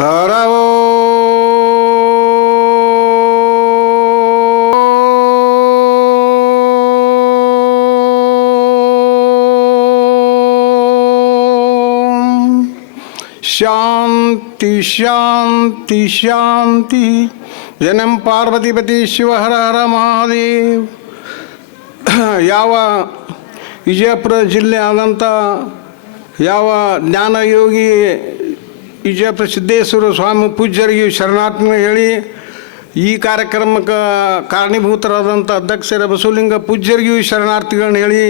ಹರವೋ ಶಾಂತಿ ಶಾಂತಿ ಶಾಂತಿ. ಜನಂ ಪಾರ್ವತಿಪತಿ ಶಿವ ಹರ ಹರ ಮಹಾದೇವ್. ಯಾವ ವಿಜಯಪುರ ಜಿಲ್ಲೆ ಆದಂಥ ಯಾವ ಜ್ಞಾನಯೋಗಿ ವಿಜಯಪುರ ಸಿದ್ದೇಶ್ವರ ಸ್ವಾಮಿ ಪೂಜ್ಯರಿಗೆ ಶರಣಾರ್ಥನೆ ಹೇಳಿ ಈ ಕಾರ್ಯಕ್ರಮಕ್ಕೆ ಕಾರಣೀಭೂತರಾದಂಥ ಅಧ್ಯಕ್ಷರ ಬಸವಲಿಂಗ ಪೂಜ್ಯರಿಗೂ ಶರಣಾರ್ಥಿಗಳನ್ನ ಹೇಳಿ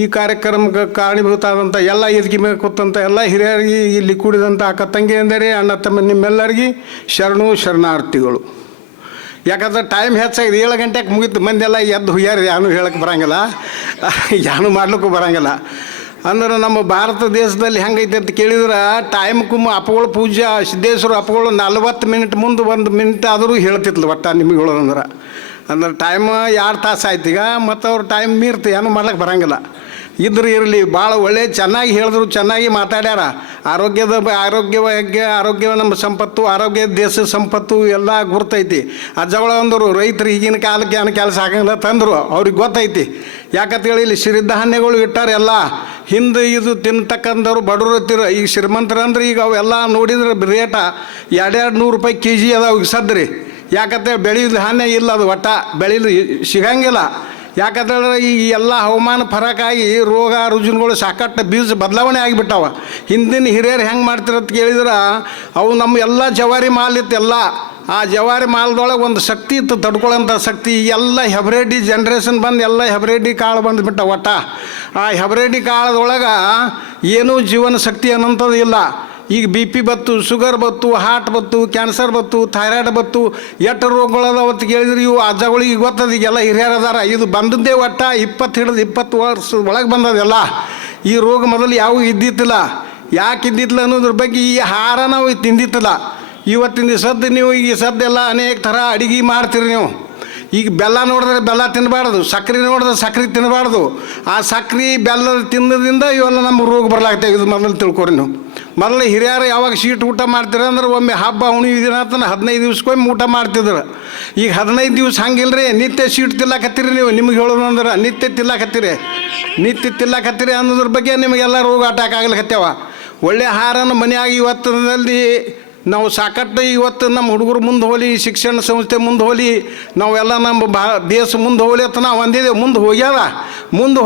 ಈ ಕಾರ್ಯಕ್ರಮಕ್ಕೆ ಕಾರಣೀಭೂತ ಆದಂಥ ಎಲ್ಲ ಎದಗಿ ಮೇಲೆ ಕೂತಂಥ ಎಲ್ಲ ಹಿರಿಯರಿಗೆ ಇಲ್ಲಿ ಕೂಡಿದಂಥ ಅಕ್ಕ ತಂಗಿಯಂದರೆ ಅಣ್ಣ ತಮ್ಮ ನಿಮ್ಮೆಲ್ಲರಿಗೆ ಶರಣಾರ್ಥಿಗಳು. ಯಾಕಂದ್ರೆ ಟೈಮ್ ಹೆಚ್ಚಾಗಿದೆ, 7 ಗಂಟೆಗೆ ಮುಗಿತು, ಮಂದೆಲ್ಲ ಎದ್ದು ಹೋಗ್ಯಾರ, ಯಾನು ಹೇಳಕ್ಕೆ ಬರೋಂಗಿಲ್ಲ, ಯಾನು ಮಾಡ್ಲಿಕ್ಕೂ ಬರೋಂಗಿಲ್ಲ. ಅಂದ್ರೆ ನಮ್ಮ ಭಾರತ ದೇಶದಲ್ಲಿ ಹೆಂಗೈತೆ ಅಂತ ಕೇಳಿದ್ರೆ ಟೈಮ್ಗೂ ಅಪ್ಪಗಳು ಪೂಜೆ ಸಿದ್ದೇಶ್ವರ ಅಪ್ಪಗಳು 40 ಮಿನಿಟ್ ಮುಂದೆ 1 ಮಿನಿಟ್ ಆದರೂ ಹೇಳ್ತಿದ್ಲು ಒಟ್ಟು ನಿಮಗೆ ಹೇಳೋದಂದ್ರೆ. ಅಂದ್ರೆ ಟೈಮ್ 2 ತಾಸು ಆಯ್ತು ಈಗ, ಮತ್ತು ಅವ್ರ ಟೈಮ್ ಮೀರ್ತು ಏನೂ ಮಾಡ್ಲಿಕ್ಕೆ ಬರೋಂಗಿಲ್ಲ. ಇದ್ರೆ ಇರಲಿ, ಭಾಳ ಒಳ್ಳೆ ಚೆನ್ನಾಗಿ ಹೇಳಿದ್ರು, ಚೆನ್ನಾಗಿ ಮಾತಾಡ್ಯಾರ. ಆರೋಗ್ಯ ನಮ್ಮ ಸಂಪತ್ತು, ಆರೋಗ್ಯ ದೇಶದ ಸಂಪತ್ತು ಎಲ್ಲ ಗುರ್ತೈತಿ. ಅಜ್ಜಗಳ ಅಂದರು ರೈತರು ಈಗಿನ ಕಾಲಕ್ಕೆ ಏನು ಕೆಲಸ ಆಗಂಗಿಲ್ಲ ತಂದರು, ಅವ್ರಿಗೆ ಗೊತ್ತೈತಿ. ಯಾಕಂತೇಳಿ ಇಲ್ಲಿ ಸಿರಿಧಾನ್ಯಗಳು ಇಟ್ಟಾರೆ ಎಲ್ಲ. ಹಿಂದೆ ಇದು ತಿನ್ತಕ್ಕಂಥವ್ರು ಬಡವರು ಇರ್ತೀರ, ಈಗ ಶ್ರೀಮಂತರಂದ್ರೆ ಈಗ ಅವೆಲ್ಲ ನೋಡಿದ್ರೆ ರೇಟ 200 ರೂಪಾಯಿ KG ಅದಾವ ಈಗ ಸದ್ರಿ. ಯಾಕಂತೇಳಿ ಬೆಳೆಯೋದು ಧಾನ್ಯ ಇಲ್ಲ, ಅದು ಒಟ್ಟ ಬೆಳೆಯೋದು ಸಿಗಂಗಿಲ್ಲ. ಯಾಕಂತೇಳಿದ್ರೆ ಈ ಎಲ್ಲ ಹವಾಮಾನ ಫರಕಾಗಿ ರೋಗ ರುಜಿನಗಳು ಸಾಕಷ್ಟು ಬೀಜ ಬದಲಾವಣೆ ಆಗಿಬಿಟ್ಟಾವ. ಹಿಂದಿನ ಹಿರಿಯರು ಹೆಂಗೆ ಮಾಡ್ತಿರತ್ತ ಕೇಳಿದ್ರೆ ಅವು ನಮ್ಮ ಎಲ್ಲ ಜವಾರಿ ಮಾಲ್ ಇತ್ತು. ಎಲ್ಲ ಆ ಜವಾರಿ ಮಾಲ್ದೊಳಗೆ ಒಂದು ಶಕ್ತಿ ಇತ್ತು, ತಡ್ಕೊಳ್ಳೋಂಥ ಶಕ್ತಿ. ಎಲ್ಲ ಹೆಬ್ರೇಡಿ ಜನ್ರೇಷನ್ ಬಂದು ಎಲ್ಲ ಹೆಬ್ರೇಡಿ ಕಾಳು ಬಂದುಬಿಟ್ಟ ಒಟ್ಟ. ಆ ಹೆಬ್ರೇಡಿ ಕಾಳದೊಳಗೆ ಏನೂ ಜೀವನ ಶಕ್ತಿ ಅನ್ನೋಂಥದ್ದು ಇಲ್ಲ. ಈಗ BP ಬತ್ತು, ಶುಗರ್ ಬತ್ತು, ಹಾರ್ಟ್ ಬತ್ತು, ಕ್ಯಾನ್ಸರ್ ಬತ್ತು, ಥೈರಾಯ್ಡ್ ಬತ್ತು, ಎಷ್ಟು ರೋಗಗಳದ ಅವತ್ತು ಕೇಳಿದ್ರೆ ಇವು ಅಜ್ಜಗಳಿಗೆ ಗೊತ್ತದ. ಈಗೆಲ್ಲ ಹಿರಿಯರು ಅದಾರ. ಇದು ಬಂದದ್ದೇ ಒಟ್ಟ 20 ವರ್ಷದ ಒಳಗೆ ಬಂದದೆಲ್ಲ. ಈ ರೋಗ ಮೊದಲು ಯಾವ ಇದ್ದಿತ್ತಿಲ್ಲ. ಯಾಕೆ ಇದ್ದಿತ್ತಿಲ್ಲ ಅನ್ನೋದ್ರ ಬಗ್ಗೆ ಈ ಆಹಾರ ನಾವು ತಿಂದಿತ್ತಿಲ್ಲ. ಇವತ್ತಿನ ದಿವಸದ್ದು ನೀವು ಈ ಸದ್ದೆಲ್ಲ ಅನೇಕ ಥರ ಅಡುಗೆ ಮಾಡ್ತೀರಿ ನೀವು. ಈಗ ಬೆಲ್ಲ ನೋಡಿದ್ರೆ ಬೆಲ್ಲ ತಿನ್ನಬಾರ್ದು, ಸಕ್ಕರೆ ನೋಡಿದ್ರೆ ಸಕ್ಕರೆ ತಿನ್ನಬಾರ್ದು. ಆ ಸಕ್ಕರೆ ಬೆಲ್ಲದ ತಿನ್ನೋದ್ರಿಂದ ಇವೆಲ್ಲ ನಮ್ಗೆ ರೋಗ ಬರ್ಲಾಗ್ತವೆ. ಇದು ಮೊದಲು ತಿಳ್ಕೊರಿ ನೀವು. ಮೊದಲು ಹಿರಿಯರು ಯಾವಾಗ ಶೀಟ್ ಊಟ ಮಾಡ್ತೀರ ಅಂದ್ರೆ ಒಮ್ಮೆ ಹಬ್ಬ ಹುಣ್ಣಿಮೆ ದಿನ ಅಂತ 15 ದಿವ್ಸಕ್ಕೊಮ್ಮೆ ಊಟ ಮಾಡ್ತಿದ್ರು. ಈಗ 15 ದಿವ್ಸ ಹಂಗಿಲ್ರಿ, ನಿತ್ಯ ಶೀಟ್ ತಿನ್ನಕತ್ತೀರಿ ನೀವು. ನಿಮ್ಗೆ ಹೇಳೋದು ಅಂದ್ರೆ ನಿತ್ಯ ತಿನ್ನಕತ್ತೀರಿ ಅನ್ನೋದ್ರ ಬಗ್ಗೆ ನಿಮಗೆಲ್ಲ ರೋಗ ಅಟ್ಯಾಕ್ ಆಗ್ಲಿಕತ್ತೇವ. ಒಳ್ಳೆ ಆಹಾರನ ಮನೆಯಾಗಿ ಇವತ್ತಿನಲ್ಲಿ ನಾವು ಸಾಕಷ್ಟು ಇವತ್ತು ನಮ್ಮ ಹುಡುಗರು ಮುಂದೆ ಹೋಗಲಿ, ಶಿಕ್ಷಣ ಸಂಸ್ಥೆ ಮುಂದೆ ಹೋಗಲಿ, ನಾವೆಲ್ಲ ನಮ್ಮ ದೇಶ ಮುಂದೆ ಹೋಗಲಿ ಅಂತ ನಾವು ಒಂದಿದೆ. ಮುಂದೆ ಹೋಗ್ಯಾವ, ಮುಂದೆ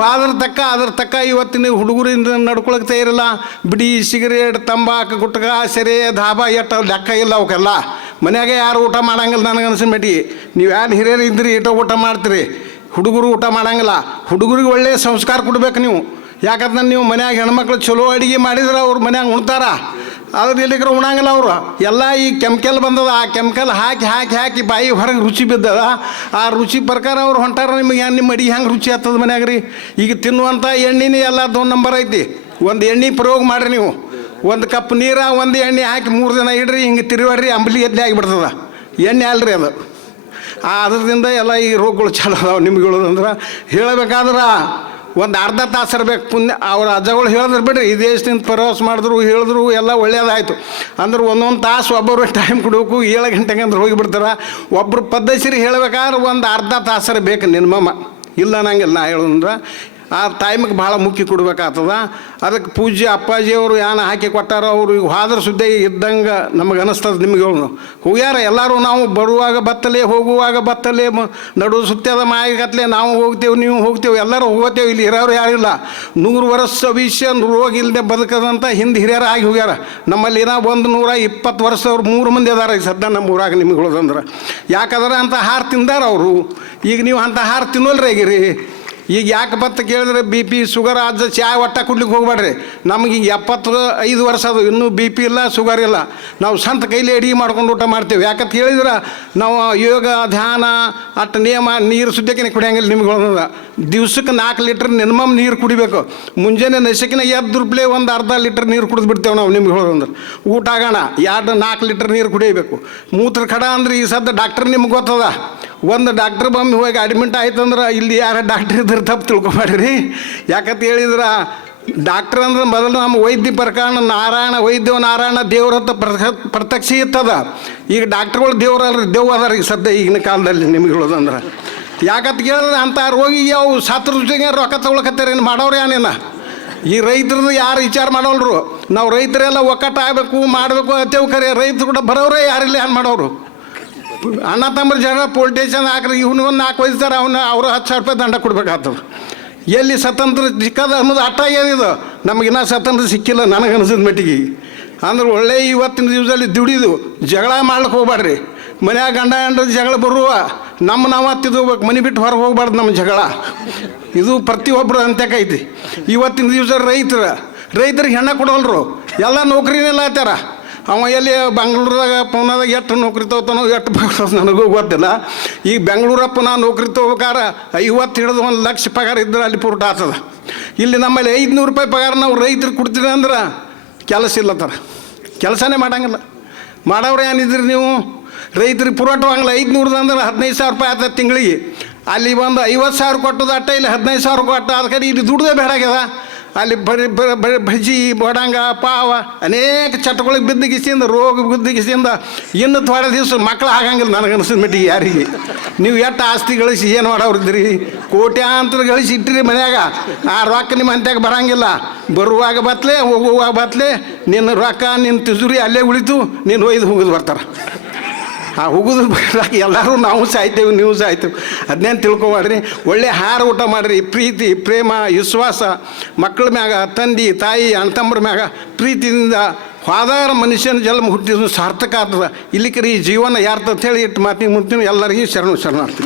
ಅದ್ರ ತಕ್ಕ ಇವತ್ತಿನ ಹುಡುಗರಿಂದ ನಡ್ಕೊಳಕ್ಕೆ ತಯಾರಿಲ್ಲ. ಬಿಡಿ, ಸಿಗರೇಟ್, ತಂಬಾಕು, ಗುಟ್ಕ, ಸೆರೆ, ಧಾಬಾ ಎಷ್ಟು ಲೆಕ್ಕ ಇಲ್ಲ ಅವಕ್ಕೆಲ್ಲ. ಮನ್ಯಾಗೆ ಯಾರು ಊಟ ಮಾಡಂಗಿಲ್ಲ ನನಗೆ ಅನ್ಸಿನ ಮಟ್ಟಿಗೆ. ನೀವು ಯಾರು ಹಿರಿಯರು ಇದ್ರಿ ಇಟೋ ಊಟ ಮಾಡ್ತೀರಿ, ಹುಡುಗರು ಊಟ ಮಾಡಂಗಿಲ್ಲ. ಹುಡುಗರಿಗೆ ಒಳ್ಳೆಯ ಸಂಸ್ಕಾರ ಕೊಡ್ಬೇಕು ನೀವು. ಯಾಕಂದ್ರೆ ನೀವು ಮನ್ಯಾಗ ಹೆಣ್ಮಕ್ಳು ಚಲೋ ಅಡುಗೆ ಮಾಡಿದ್ರೆ ಅವ್ರು ಮನ್ಯಾಗ ಉಣ್ತಾರ. ಅದ್ರ ಎಲ್ಲಿಗ್ರೆ ಉಣಂಗಿಲ್ಲ ಅವರು. ಎಲ್ಲ ಈ ಕೆಮಿಕಲ್ ಬಂದದ. ಆ ಕೆಮಿಕಲ್ ಹಾಕಿ ಬಾಯಿ ಹೊರಗೆ ರುಚಿ ಬಿದ್ದದ. ಆ ರುಚಿ ಪ್ರಕಾರ ಅವ್ರು ಹೊಂಟಾರ. ನಿಮಗೆ ನಿಮ್ಮ ಅಡಿಗೆ ಹೆಂಗೆ ರುಚಿ ಆಗ್ತದೆ ಮನ್ಯಾಗ ರೀ? ಈಗ ತಿನ್ನುವಂಥ ಎಣ್ಣೆನೇ ಎಲ್ಲ 2 ನಂಬರ್ ಐತಿ. ಒಂದು ಎಣ್ಣೆ ಪ್ರಯೋಗ ಮಾಡಿರಿ ನೀವು. 1 ಕಪ್ ನೀರ 1 ಎಣ್ಣೆ ಹಾಕಿ 3 ದಿನ ಇಡ್ರಿ, ಹಿಂಗೆ ತಿರುವಾಡ್ರಿ, ಅಂಬ್ಲಿ ಎದ್ದೆ ಆಗಿಬಿಡ್ತದ. ಎಣ್ಣೆ ಅಲ್ರಿ ಅದು. ಅದರಿಂದ ಎಲ್ಲ ಈ ರೋಗಗಳು ಚಾಲು ಅದಾವೆ. ನಿಮ್ಗೆ ಹೇಳೋದಂದ್ರೆ ಹೇಳಬೇಕಾದ್ರೆ ಒಂದು ಅರ್ಧ ತಾಸು ಇರ್ಬೇಕು. ಪುಣ್ಯ ಅವ್ರ ಅಜ್ಜಗಳು ಹೇಳಿದ್ರು ಬಿಡ್ರಿ, ಈ ದೇಶದಿಂದ ಪ್ರವಾಸ ಹೇಳಿದ್ರು ಎಲ್ಲ ಒಳ್ಳೇದಾಯಿತು. ಅಂದ್ರೆ 1 ತಾಸು ಒಬ್ಬರು ಟೈಮ್ ಕೊಡಬೇಕು. 7 ಗಂಟೆಗೆ ಅಂದ್ರೆ ಹೋಗಿಬಿಡ್ತಾರೆ. ಒಬ್ಬರು ಪದ್ಧತಿ ಹೇಳ್ಬೇಕಾದ್ರೆ ಒಂದು ಅರ್ಧ ತಾಸರ ಬೇಕು ನಿಮ್ಮಮ್ಮ. ಇಲ್ಲ ಅನ್ನಂಗಿಲ್ಲ. ನಾ ಹೇಳೋದಂದ್ರೆ ಆ ಟೈಮಿಗೆ ಭಾಳ ಮುಖ್ಯ ಕೊಡ್ಬೇಕಾಗ್ತದ. ಅದಕ್ಕೆ ಪೂಜ್ಯ ಅಪ್ಪಾಜಿಯವರು ಏನು ಹಾಕಿ ಕೊಟ್ಟಾರೋ ಅವರು ಈಗ ಹೋದ್ರೆ ಸುದ್ದಿ ಇದ್ದಂಗೆ ನಮಗೆ ಅನ್ನಿಸ್ತದೆ. ನಿಮಗೆ ಹೇಳೋದು ಹೋಗ್ಯಾರ ಎಲ್ಲರೂ. ನಾವು ಬರುವಾಗ ಬತ್ತಲೆ, ಹೋಗುವಾಗ ಬತ್ತಲೆ, ನಡು ಸುತ್ತದ ಮಾಯಿಗತ್ತಲೆ ನಾವು ಹೋಗ್ತೇವೆ, ನೀವು ಹೋಗ್ತೇವೆ, ಎಲ್ಲರೂ ಹೋಗ್ತೇವೆ. ಇಲ್ಲಿ ಹಿರಿಯರು ಯಾರಿಲ್ಲ. 100 ವರ್ಷ ಭವಿಷ್ಯ ರೋಗ ಇಲ್ಲದೆ ಬದುಕದಂತ ಹಿಂದೆ ಹಿರಿಯರು ಆಗಿ ಹೋಗ್ಯಾರ. ನಮ್ಮಲ್ಲಿ ಏನೋ 120 ವರ್ಷ ಅವ್ರು 3 ಮಂದಿ ಅದಾರ ಈಗ ಸದ್ಯ ನಮ್ಮ ಊರಾಗ. ನಿಮಗೆ ಹೇಳೋದಂದ್ರೆ ಯಾಕಂದ್ರೆ ಅಂತ ಆಹಾರ ತಿಂದಾರ ಅವರು. ಈಗ ನೀವು ಅಂಥ ಆಹಾರ ತಿನ್ನೋಲ್ರಿ ಆಗಿರಿ. ಈಗ ಯಾಕೆ ಬತ್ತ ಕೇಳಿದ್ರೆ BP, ಶುಗರ್, ಅಜ್ಜ ಚಾ ಒಟ್ಟ ಕುಡ್ಲಿಕ್ಕೆ ಹೋಗ್ಬೇಡ್ರಿ. ನಮಗೆ ಈಗ 75 ವರ್ಷ ಅದು, ಇನ್ನೂ BP ಇಲ್ಲ, ಶುಗರ್ ಇಲ್ಲ. ನಾವು ಸ್ವಂತ ಕೈಲಿ ಅಡುಗೆ ಮಾಡ್ಕೊಂಡು ಊಟ ಮಾಡ್ತೇವೆ. ಯಾಕಂತ ಕೇಳಿದ್ರೆ ನಾವು ಯೋಗ, ಧ್ಯಾನ, ಅಷ್ಟು ನಿಯಮ, ನೀರು ಸುದ್ದಕ್ಕೆ ಕುಡಿಯಂಗಿಲ್ಲ. ನಿಮ್ಗೆ ಹೇಳೋದ ದಿವ್ಸಕ್ಕೆ 4 ಲೀಟ್ರ್ ಮಿನಿಮಮ್ ನೀರು ಕುಡಿಬೇಕು. ಮುಂಜಾನೆ ನಶಕಿನ ಎದ್ದುರ್ಪ್ಲೆ 1 ಅರ್ಧ ಲೀಟ್ರ್ ನೀರು ಕುಡಿದು ಬಿಡ್ತೇವೆ ನಾವು. ನಿಮ್ಗೆ ಹೇಳೋದಂದ್ರೆ ಊಟ ಆಗೋಣ 4 ಲೀಟ್ರ್ ನೀರು ಕುಡಿಯಬೇಕು. ಮೂತ್ರ ಕಡ ಅಂದ್ರೆ ಈ ಸದ್ದ ಡಾಕ್ಟ್ರ್ ನಿಮ್ಗೆ ಗೊತ್ತದ. ಒಂದು ಡಾಕ್ಟ್ರ್ ಬಂದು ಹೋಗಿ ಅಡ್ಮಿಂಟ್ ಆಯ್ತು ಅಂದ್ರೆ ಇಲ್ಲಿ ಯಾರು ಡಾಕ್ಟ್ರ್ ಇದ್ರೆ ತಪ್ಪು ತಿಳ್ಕೊಬೇಡ್ರಿ. ಯಾಕಂತ ಹೇಳಿದ್ರೆ ಡಾಕ್ಟ್ರ್ ಅಂದ್ರೆ ಮೊದಲು ನಮ್ಮ ವೈದ್ಯ ಪ್ರಕರಣ ನಾರಾಯಣ ವೈದ್ಯ ನಾರಾಯಣ ದೇವ್ರ ಹತ್ರ ಪ್ರತ್ಯಕ್ಷ ಇರ್ತದ. ಈಗ ಡಾಕ್ಟ್ರುಗಳು ದೇವ್ರಲ್ರಿ ದೇವ್ ಅದಾರ ಈಗ ಸದ್ಯ ಈಗಿನ ಕಾಲದಲ್ಲಿ ನಿಮ್ಗೆ ಹೇಳೋದಂದ್ರೆ. ಯಾಕಂತ ಕೇಳಿದ್ರೆ ಅಂಥ ರೋಗಿಗೆ ಅವು ಸತ್ರ ಜೊತೆಗೆ ರೊಕ್ಕ ತೊಗೊಳಕತ್ತಾರೆ ಮಾಡೋರು ಏನೇನ. ಈ ರೈತರದ್ದು ಯಾರು ವಿಚಾರ ಮಾಡೋಲ್ರು. ನಾವು ರೈತರೆಲ್ಲ ಒಕ್ಕಟ್ಟಾಗಬೇಕು ಮಾಡಬೇಕು ಅಂತೇವು ಕರೆ ರೈತರು ಕೂಡ ಬರೋರೇ ಯಾರಿಲ್ಲ ಏನು ಮಾಡೋರು. ಅಣ್ಣ ತಮ್ಮರ ಜಗಳ ಪೊಲಿಟೇಷನ್ ಹಾಕ್ರಿ ಇವನಿಗೊಂದು 4 ವಯಸ್ಸಾರ ಅವರು 10,000 ರೂಪಾಯಿ ದಂಡ ಕೊಡ್ಬೇಕಾಗ್ತದೆ. ಎಲ್ಲಿ ಸ್ವತಂತ್ರ ಸಿಕ್ಕದ ಅನ್ನೋದು ಅಟ್ಟ ಏನಿದು ನಮಗಿನ್ನ ಸ್ವತಂತ್ರ ಸಿಕ್ಕಿಲ್ಲ ನನಗನ್ಸಿದ ಮಟ್ಟಿಗೆ. ಅಂದ್ರೆ ಒಳ್ಳೆ ಇವತ್ತಿನ ದಿವಸದಲ್ಲಿ ದುಡಿದು ಜಗಳ ಮಾಡ್ಲಿಕ್ಕೆ ಹೋಗ್ಬೇಡ್ರಿ. ಮನ್ಯಾಗ ಗಂಡ ಹೆಂಡ್ರ ಜಗಳ ಬರುವ ನಾವು ತಿದ್ಕೋಬೇಕು. ಮನೆ ಬಿಟ್ಟು ಹೊರಗೆ ಹೋಗ್ಬಾರ್ದು ನಮ್ಮ ಜಗಳ. ಇದು ಪ್ರತಿಯೊಬ್ಬರು ಅಂತ್ಯಕೈತಿ. ಇವತ್ತಿನ ದಿವಸ ರೈತರಿಗೆ ಹೆಣ್ಣ ಕೊಡೋಲ್ರು. ಎಲ್ಲ ನೌಕರಿನೆಲ್ಲ ಆಯ್ತಾರ. ಅವ ಎಲ್ಲಿ ಬೆಂಗಳೂರಾಗ ಪುನಾದಾಗ ಎಷ್ಟು ನೌಕರಿ ತೊಗೋತಾನೋ ಎಷ್ಟು ಬರ್ತದೆ ನನಗೂ ಗೊತ್ತಿಲ್ಲ. ಈಗ ಬೆಂಗಳೂರ ಪುನಃ ನೌಕರಿ ತೊಗೋಬೇಕಾರೆ 50 ಹಿಡಿದು 1 ಲಕ್ಷ ಪಗಾರ ಇದ್ರೆ ಅಲ್ಲಿ ಪೂರ್ಟ ಆಗ್ತದೆ. ಇಲ್ಲಿ ನಮ್ಮಲ್ಲಿ 500 ರೂಪಾಯಿ ಪಗಾರ ನಾವು ರೈತರಿಗೆ ಕೊಡ್ತೀವಿ ಅಂದ್ರೆ ಕೆಲಸ ಇಲ್ಲತ್ತಾರ, ಕೆಲಸನೇ ಮಾಡಂಗಿಲ್ಲ. ಮಾಡೋರು ಏನಿದ್ರಿ ನೀವು ರೈತರಿಗೆ ಪುರಾಟವಾಗಲ್ಲ. 500 ಅಂದ್ರೆ 15,000 ರೂಪಾಯಿ ಆಗ್ತದೆ ತಿಂಗಳಿಗೆ. ಅಲ್ಲಿ ಒಂದು 50,000 ಕೊಟ್ಟದ ಅಟ್ಟ ಇಲ್ಲಿ 15,000 ಕೊಟ್ಟ. ಅದಕ್ಕೆ ಇಲ್ಲಿ ದುಡ್ದೇ ಬೇಡಾಗ್ಯದ. ಅಲ್ಲಿ ಬಜ್ಜಿ ಬಡಂಗ ಪಾವ ಅನೇಕ ಚಟಗಳಿಗೆ ಬಿದ್ದಿಗಿಸಿಂದ ರೋಗ ಬಿದ್ದಿಗಿಸಿಂದ ಇನ್ನು ಥೋಡೆ ದಿವಸ ಮಕ್ಕಳು ಆಗಂಗಿಲ್ಲ ನನಗನ್ಸಿದ ಮಟ್ಟಿಗೆ ಯಾರಿಗೆ. ನೀವು ಎಷ್ಟು ಆಸ್ತಿ ಗಳಿಸಿ ಏನು ಮಾಡೋರಿದ್ರಿ, ಕೋಟ್ಯಾಂತರ ಗಳಿಸಿ ಇಟ್ಟಿರಿ ಮನ್ಯಾಗ. ಆ ರೊಕ್ಕ ನಿಮ್ಮ ಅಂತ್ಯಾಗ ಬರಂಗಿಲ್ಲ. ಬರುವಾಗ ಬತ್ಲೆ ಹೋಗುವಾಗ ಬತ್ಲೆ ನಿನ್ನ ರೊಕ್ಕ ನಿನ್ನ ತಿಜುರಿ ಅಲ್ಲೇ ಉಳಿತು, ನೀನು ಒಯ್ದು ಹೋಗೋದು ಬರ್ತಾರೆ. ಆ ಹೋಗೋದು ಎಲ್ಲರೂ ನಾವು ಸಾಯ್ತೇವೆ ನೀವು ಸಾಯ್ತೇವೆ ಅದನ್ನೇನು ತಿಳ್ಕೊಬೇಡ್ರಿ. ಒಳ್ಳೆ ಆಹಾರ ಊಟ ಮಾಡಿರಿ. ಪ್ರೀತಿ ಪ್ರೇಮ ವಿಶ್ವಾಸ ಮಕ್ಕಳ ಮ್ಯಾಗ ತಂದೆ ತಾಯಿ ಅಣ್ತಮ್ಮರ ಮ್ಯಾಗ ಪ್ರೀತಿಯಿಂದ ಹೋದಾರ ಮನುಷ್ಯನ ಜನ್ಮ ಹುಟ್ಟಿದ್ರು ಸಾರ್ಥಕ ಆಗ್ತದೆ. ಇಲ್ಲಿಕ್ರಿ ಈ ಜೀವನ ಯಾರ್ತ ಹೇಳಿ ಇಟ್ಟು ಮಾತಿಗೆ ಮುಂತೀನಿ. ಎಲ್ಲರಿಗೂ ಶರಣಾರ್ಥಿ.